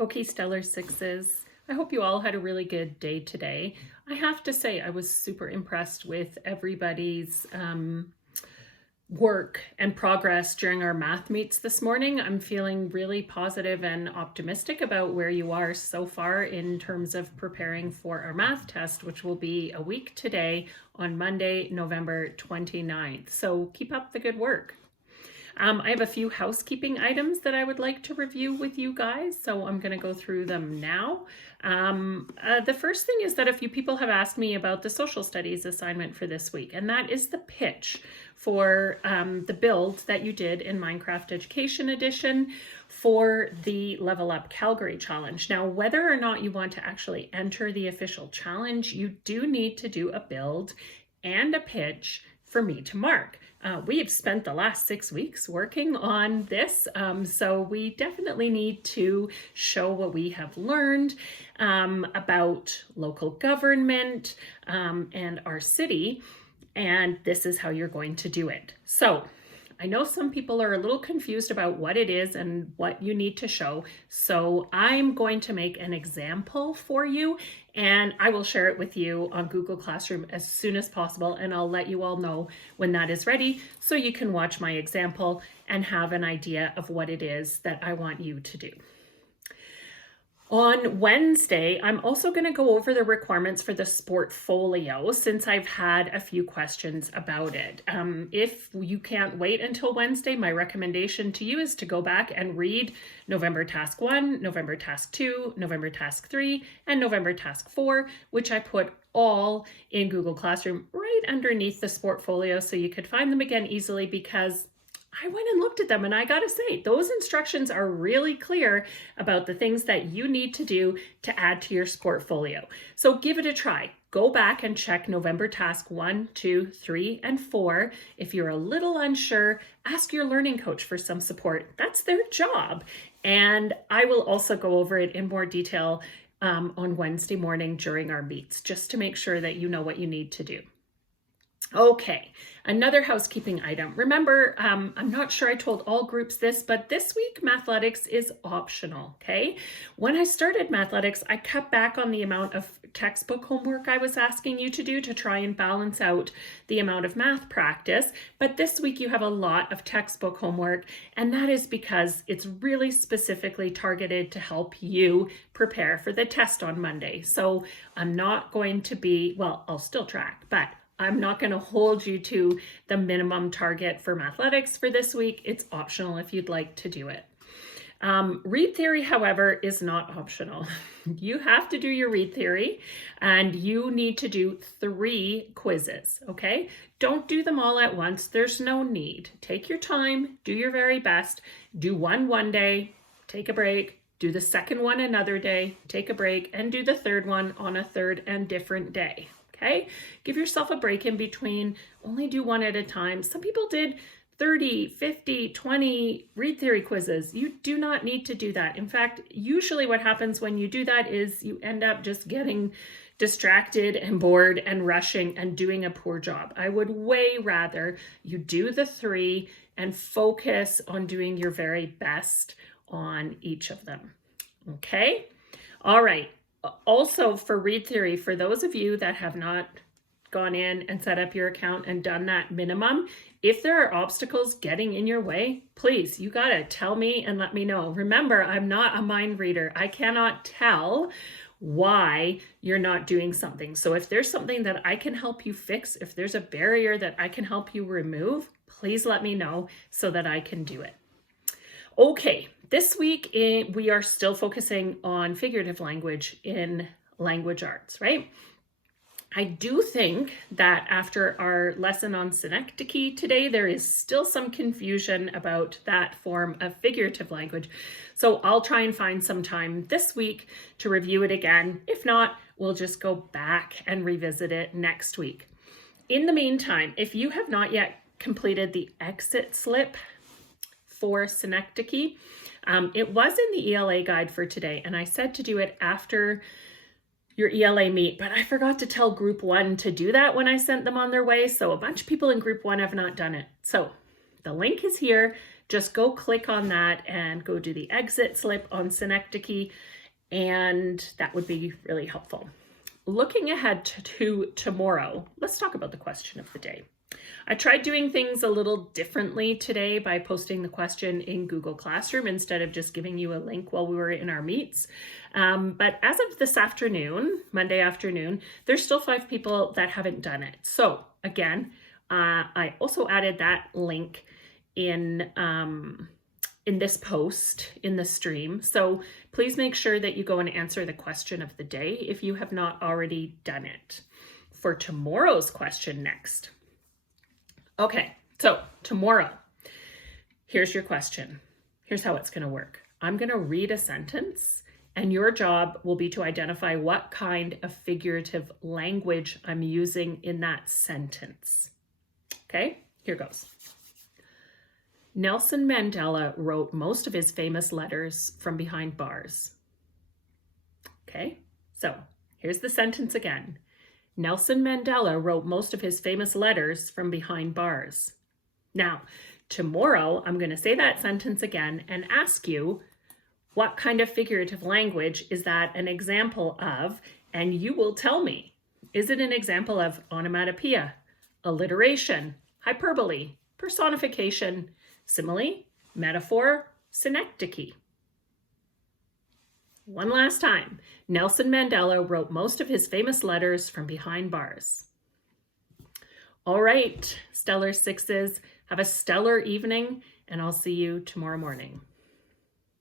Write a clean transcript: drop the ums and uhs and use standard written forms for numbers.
Okay, Stellar Sixes. I hope you all had a really good day today. I have to say, I was super impressed with everybody's work and progress during our math meets this morning. I'm feeling really positive and optimistic about where you are so far in terms of preparing for our math test, which will be a week today on Monday, November 29th. So keep up the good work. I have a few housekeeping items that I would like to review with you guys, so I'm going to go through them now. The first thing is that a few people have asked me about the social studies assignment for this week, and that is the pitch for the build that you did in Minecraft Education Edition for the Level Up Calgary Challenge. Now, whether or not you want to actually enter the official challenge, you do need to do a build and a pitch for me to mark. We have spent the last 6 weeks working on this, so we definitely need to show what we have learned about local government and our city, and this is how you're going to do it. So I know some people are a little confused about what it is and what you need to show, so I'm going to make an example for you, and I will share it with you on Google Classroom as soon as possible, and I'll let you all know when that is ready so you can watch my example and have an idea of what it is that I want you to do. On Wednesday, I'm also going to go over the requirements for the Sportfolio since I've had a few questions about it. If you can't wait until Wednesday, my recommendation to you is to go back and read November Task 1, November Task 2, November Task 3, and November Task 4, which I put all in Google Classroom right underneath the Sportfolio so you could find them again easily, because I went and looked at them, and I gotta say, those instructions are really clear about the things that you need to do to add to your Sportfolio. So give it a try. Go back and check November Task 1, 2, 3, and 4. If you're a little unsure, ask your learning coach for some support. That's their job. And I will also go over it in more detail on Wednesday morning during our meets, just to make sure that you know what you need to do. Okay, another housekeeping item. Remember, I'm not sure I told all groups this, but this week Mathletics is optional, okay? When I started Mathletics, I cut back on the amount of textbook homework I was asking you to do to try and balance out the amount of math practice, but this week you have a lot of textbook homework, and that is because it's really specifically targeted to help you prepare for the test on Monday. So I'm not going to be, well, I'll still track, but I'm not going to hold you to the minimum target for Mathletics for this week. It's optional if you'd like to do it. Read theory, however, is not optional. You have to do your read theory, and you need to do 3 quizzes, okay? Don't do them all at once. There's no need. Take your time, do your very best, do one day, take a break, do the second one another day, take a break, and do the third one on a third and different day. Okay, give yourself a break in between, only do one at a time. Some people did 30, 50, 20 read theory quizzes. You do not need to do that. In fact, usually what happens when you do that is you end up just getting distracted and bored and rushing and doing a poor job. I would way rather you do the 3 and focus on doing your very best on each of them. Okay, all right. Also, for read theory, for those of you that have not gone in and set up your account and done that minimum, if there are obstacles getting in your way, please, you gotta tell me and let me know. Remember, I'm not a mind reader. I cannot tell why you're not doing something. So if there's something that I can help you fix, if there's a barrier that I can help you remove, please let me know so that I can do it. Okay, this week we are still focusing on figurative language in language arts, right? I do think that after our lesson on synecdoche today, there is still some confusion about that form of figurative language. So I'll try and find some time this week to review it again. If not, we'll just go back and revisit it next week. In the meantime, if you have not yet completed the exit slip for synecdoche, it was in the ELA guide for today, and I said to do it after your ELA meet, but I forgot to tell group 1 to do that when I sent them on their way, so a bunch of people in group 1 have not done it. So the link is here. just go click on that and go do the exit slip on synecdoche, and that would be really helpful. Looking ahead to tomorrow, let's talk about the question of the day. I tried doing things a little differently today by posting the question in Google Classroom instead of just giving you a link while we were in our meets. But as of this afternoon, Monday afternoon, there's still 5 people that haven't done it. So again, I also added that link in this post in the stream. So please make sure that you go and answer the question of the day if you have not already done it. For tomorrow's question next. Okay, so tomorrow, here's your question. Here's how it's going to work. I'm going to read a sentence, and your job will be to identify what kind of figurative language I'm using in that sentence. Okay, here goes. Nelson Mandela wrote most of his famous letters from behind bars. Okay, so here's the sentence again. Nelson Mandela wrote most of his famous letters from behind bars. Now, tomorrow, I'm going to say that sentence again and ask you, what kind of figurative language is that an example of? And you will tell me. Is it an example of onomatopoeia, alliteration, hyperbole, personification, simile, metaphor, synecdoche? One last time. Nelson Mandela wrote most of his famous letters from behind bars. All right, Stellar Sixes, have a stellar evening, and I'll see you tomorrow morning.